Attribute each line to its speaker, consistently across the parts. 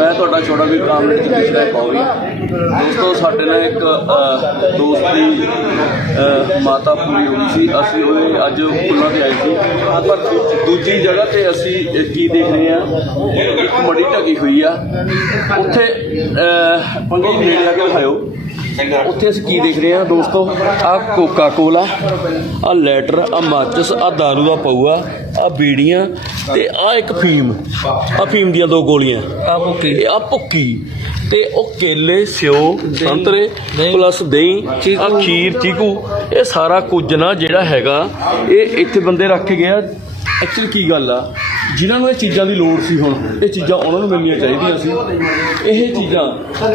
Speaker 1: ਮੈਂ ਤੁਹਾਡਾ ਛੋਟਾ ਵੀ ਕਾਮਰੇਡ ਜਗਦੀਸ਼ ਰਾਏ ਦੋਸਤੋ, ਸਾਡੇ ਨਾਲ ਇੱਕ ਦੋਸਤ ਦੀ ਮਾਤਾ ਪੂਰੀ ਹੋਈ ਸੀ। ਅਸੀਂ ਉਹ ਅੱਜ ਫੁੱਲਾਂ ਤੇ ਆਏ ਸੀ। ਪਰ ਦੂਜੀ ਜਗ੍ਹਾ ਤੇ ਅਸੀਂ ਕੀ ਦੇਖ ਰਹੇ ਆ ਇੱਕ ਮੜੀ ਢਕੀ ਹੋਈ ਆ। ਉੱਥੇ ਪੰਗੇ ਨੇੜੇ ਆ ਕੇ ਦਿਖਾਇਓ ਉੱਥੇ ਅਸੀਂ ਕੀ ਦੇਖ ਰਹੇ ਹਾਂ ਦੋਸਤੋ? ਆ ਕੋਕਾ ਕੋਲਾ ਆ ਲੈਟਰ ਆ ਮਾਚਸ ਆ दारू ਦਾ ਪਊਆ ਆ ਬੀੜੀਆਂ ਤੇ ਆ ਇੱਕ ਫੀਮ। ਆ ਫੀਮ ਦੀਆਂ ਦੋ ਗੋਲੀਆਂ।
Speaker 2: ਆ ਭੁੱਕੀ।
Speaker 1: ਆ ਭੁੱਕੀ। ਤੇ ਉਹ ਕੇਲੇ ਸਿਓ ਸੰਤਰੇ। ਪਲੱਸ ਦਹੀਂ ਆ ਖੀਰ ਚੀਕੂ ਇਹ ਸਾਰਾ ਕੁਝ ਨਾ ਜਿਹੜਾ ਹੈਗਾ ਇਹ ਇੱਥੇ ਬੰਦੇ ਰੱਖ ਕੇ ਗਿਆ ਐਕਚੁਅਲੀ ਕੀ ਗੱਲ ਆ? ਜਿਨ੍ਹਾਂ ਨੂੰ ਇਹ ਚੀਜ਼ਾਂ ਦੀ ਲੋੜ ਸੀ ਹੁਣ, ਇਹ ਚੀਜ਼ਾਂ ਉਹਨਾਂ ਨੂੰ ਮਿਲਣੀਆਂ ਚਾਹੀਦੀਆਂ ਸੀ। ਇਹ ਚੀਜ਼ਾਂ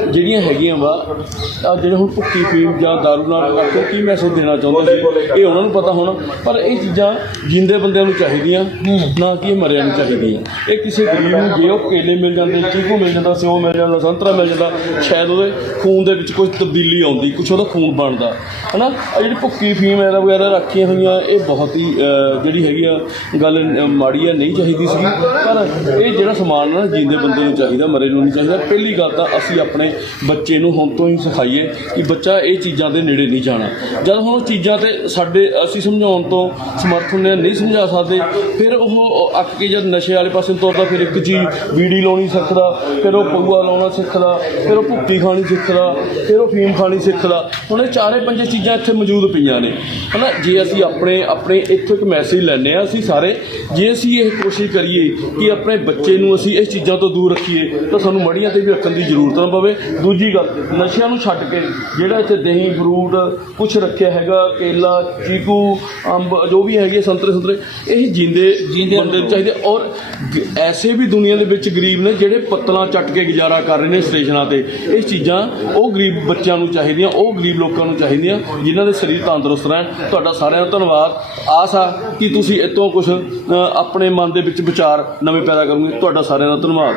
Speaker 1: ਜਿਹੜੀਆਂ ਹੈਗੀਆਂ ਵਾ, ਆ ਜਿਹੜੇ ਹੁਣ ਭੁੱਕੀ ਫੀਮ ਜਾਂ ਦਾਰੂ ਨਾਲ ਕਰਕੇ ਕੀ ਮੈਸੇਜ ਦੇਣਾ ਚਾਹੁੰਦੇ ਸੀ, ਇਹ ਉਹਨਾਂ ਨੂੰ ਪਤਾ ਹੋਣਾ। ਪਰ ਇਹ ਚੀਜ਼ਾਂ ਜਿੰਦੇ ਬੰਦਿਆਂ ਨੂੰ ਚਾਹੀਦੀਆਂ, ਨਾ ਕਿ ਇਹ ਮਰਿਆਂ ਨੂੰ ਚਾਹੀਦੀਆਂ। ਇਹ ਕਿਸੇ ਗਰੀਬ ਨੂੰ ਜੇ ਉਹ ਕੇਲੇ ਮਿਲ ਜਾਂਦੇ, ਚੀਕੂ ਮਿਲ ਜਾਂਦਾ ਸਿਓ ਮਿਲ ਜਾਂਦਾ, ਸੰਤਰਾ ਮਿਲ ਜਾਂਦਾ, ਸ਼ਾਇਦ ਉਹਦੇ ਖੂਨ ਦੇ ਵਿੱਚ ਕੁਝ ਤਬਦੀਲੀ ਆਉਂਦੀ ਕੁਝ ਉਹਦਾ ਖੂਨ ਬਣਦਾ। ਹਨਾ? ਆ ਜਿਹੜੀ ਭੁੱਕੀ ਫੀਮ ਐਰਾ ਵਗੈਰਾ ਰੱਖੀਆਂ ਹੋਈਆਂ, ਇਹ ਬਹੁਤ ਹੀ ਜਿਹੜੀ ਹੈਗੀ ਆ, ਗੱਲ ਮਾੜੀ ਆ ਨਹੀਂ ਚਾਹੀਦੀ ਸੀ। ਪਰ ਇਹ ਜਿਹੜਾ ਸਮਾਨ ਨਾ ਜੀਂਦੇ ਬੰਦੇ ਨੂੰ ਚਾਹੀਦਾ ਮਰੇ ਨੂੰ ਨਹੀਂ ਚਾਹੀਦਾ ਪਹਿਲੀ ਗੱਲ ਤਾਂ ਅਸੀਂ ਆਪਣੇ ਬੱਚੇ ਨੂੰ ਹੁਣ ਤੋਂ ਹੀ ਸਿਖਾਈਏ ਕਿ ਬੱਚਾ ਇਹ ਚੀਜ਼ਾਂ ਦੇ ਨੇੜੇ ਨਹੀਂ ਜਾਣਾ। ਜਦ ਹੁਣ ਉਹ ਚੀਜ਼ਾਂ ਤੇ ਸਾਡੇ ਅਸੀਂ ਸਮਝਾਉਣ ਤੋਂ ਸਮਰਥ ਹੁੰਦੇ ਹਾਂ, ਨਹੀਂ ਸਮਝਾ ਸਕਦੇ ਫਿਰ ਉਹ ਅੱਕ ਕੇ ਜਦ ਨਸ਼ੇ ਵਾਲੇ ਪਾਸੇ ਤੁਰਦਾ ਫਿਰ ਇੱਕ ਚੀਜ਼ ਬੀੜੀ ਲਾਉਣੀ ਸਿੱਖਦਾ ਫਿਰ ਉਹ ਪਊਆ ਲਾਉਣਾ ਸਿੱਖਦਾ ਫਿਰ ਉਹ ਭੁੱਕੀ ਖਾਣੀ ਸਿੱਖਦਾ ਫਿਰ ਉਹ ਫੀਮ ਖਾਣੀ ਸਿੱਖਦਾ। ਹੁਣ ਇਹ ਚਾਰੇ ਪੰਜੇ ਚੀਜ਼ਾਂ ਇੱਥੇ ਮੌਜੂਦ ਪਈਆਂ ਨੇ। ਹਨਾ ਜੇ ਅਸੀਂ ਆਪਣੇ ਆਪਣੇ ਇੱਥੋਂ ਇੱਕ ਮੈਸੇਜ ਲੈਣੇ ਆ ਅਸੀਂ ਸਾਰੇ ਜੇ ਅਸੀਂ ਇਹ ਕੋਸ਼ਿਸ਼ ਕਰੀਏ ਕਿ ਆਪਣੇ ਬੱਚੇ ਨੂੰ ਅਸੀਂ ਇਸ ਚੀਜ਼ਾਂ ਤੋਂ ਦੂਰ ਰੱਖੀਏ ਤਾਂ ਸਾਨੂੰ ਮੜੀਆਂ ਤੇ ਵੀ ਰੱਖਣ ਦੀ ਜ਼ਰੂਰਤ ਨਾ ਪਵੇ। ਦੂਜੀ ਗੱਲ ਨਸ਼ਿਆਂ ਨੂੰ ਛੱਡ ਕੇ ਜਿਹੜਾ ਇੱਥੇ ਦਹੀਂ ਫਰੂਟ ਕੁਝ ਰੱਖਿਆ ਹੈਗਾ ਕੇਲਾ ਚੀਕੂ ਅੰਬ ਜੋ ਵੀ ਹੈਗੇ ਸੰਤਰੇ ਸੰਤਰੇ ਇਹ ਜਿੰਦੇ
Speaker 2: ਜੀਂਦੇ
Speaker 1: ਬੰਦੇ ਨੂੰ ਚਾਹੀਦੇ। ਔਰ ਐਸੇ ਵੀ ਦੁਨੀਆ ਦੇ ਵਿੱਚ ਗਰੀਬ ਨੇ ਜਿਹੜੇ ਪੱਤਲਾਂ ਚੱਟ ਕੇ ਗੁਜ਼ਾਰਾ ਕਰ ਰਹੇ ਨੇ ਸਟੇਸ਼ਨਾਂ ਤੇ। ਇਹ ਚੀਜ਼ਾਂ ਉਹ ਗਰੀਬ ਬੱਚਿਆਂ ਨੂੰ ਚਾਹੀਦੀਆਂ ਉਹ ਗਰੀਬ ਲੋਕਾਂ ਨੂੰ ਚਾਹੀਦੀਆਂ ਜਿਨ੍ਹਾਂ ਦੇ ਸਰੀਰ ਤੰਦਰੁਸਤ ਰਹਿਣ। ਤੁਹਾਡਾ ਸਾਰਿਆਂ ਦਾ ਧੰਨਵਾਦ। ਆਸ ਆ ਕਿ ਤੁਸੀਂ ਇਤੋਂ ਕੁਝ ਆਪਣੇ ਮਨ ਦੇ ਵਿੱਚ ਵਿਚਾਰ ਨਵੇਂ ਪੈਦਾ ਕਰੋਗੇ ਤੁਹਾਡਾ ਸਾਰਿਆਂ ਦਾ ਧੰਨਵਾਦ।